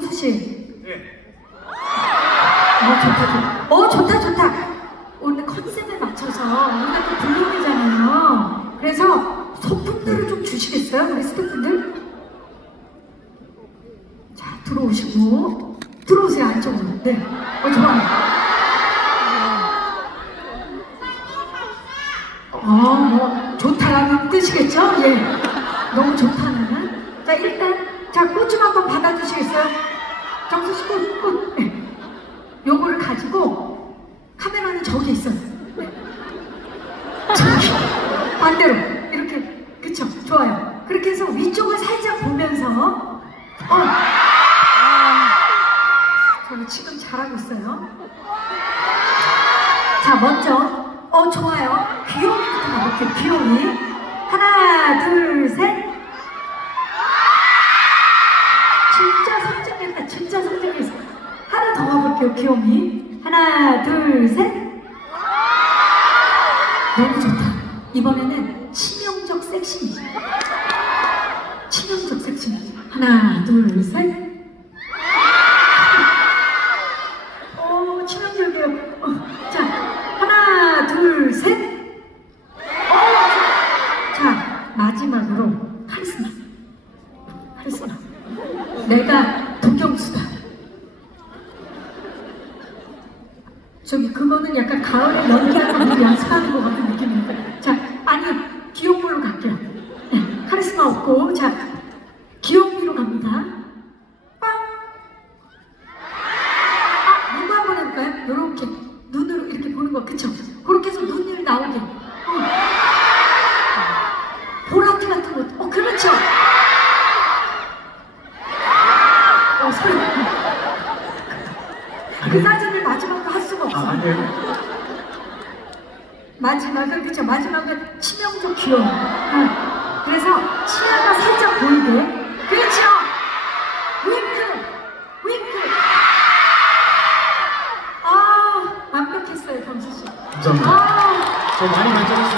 경수 씨. 예. 어, 좋다, 좋다. 어, 좋다, 좋다. 오늘 컨셉에 맞춰서 우리가 또 블록이잖아요. 그래서 소품들을 좀 주시겠어요? 우리 스태프분들? 자, 들어오시고. 들어오세요, 안쪽으로. 네. 어, 좋아요. 어, 뭐, 좋다라는 뜻이겠죠? 예. 너무 좋다는. 자, 일단, 자, 꽃 좀 한번 받아주시겠어요? 정수 씨 꽃, 꽃. 예. 요거를 가지고, 카메라는 저기 있어요. 네. 저기. 반대로. 이렇게. 그쵸? 좋아요. 그렇게 해서 위쪽을 살짝 보면서, 어. 저는 지금 잘하고 있어요. 자, 먼저, 어, 좋아요. 귀요미부터 가볼게요. 귀요미. 하나, 둘, 셋. 귀요미. 하나, 둘, 셋. 너무 좋다. 이번에는 치명적 섹시. 치명적 섹시. 하나, 둘, 셋. 어. 어, 자, 하나, 둘, 셋. 어, 자, 마지막으로 카리스마. 카리스마. 내가 도경수다. 저기 그거는 약간 가을에 연기하는 분 연습하는 것 같은 느낌인데. 자, 아니 걸로 갈게요. 네, 카리스마 없고 자 귀여운미로 갑니다. 빵. 아, 눈 한번 해볼까요? 요렇게 눈으로 이렇게 보는 거 그쵸? 그렇게 해서 눈이 나오게. 어. 보라트 같은 거. 어, 그렇죠. 어, 소리. 그 없어. 아, 아니에요. 마지막은 그쵸 마지막은 치명적 귀여움. 어. 그래서 치아가 살짝 보이게. 그렇죠. 윙크, 윙크. 아 완벽했어요 경수 씨. 감사합니다. 아. 저 많이 발전했어요.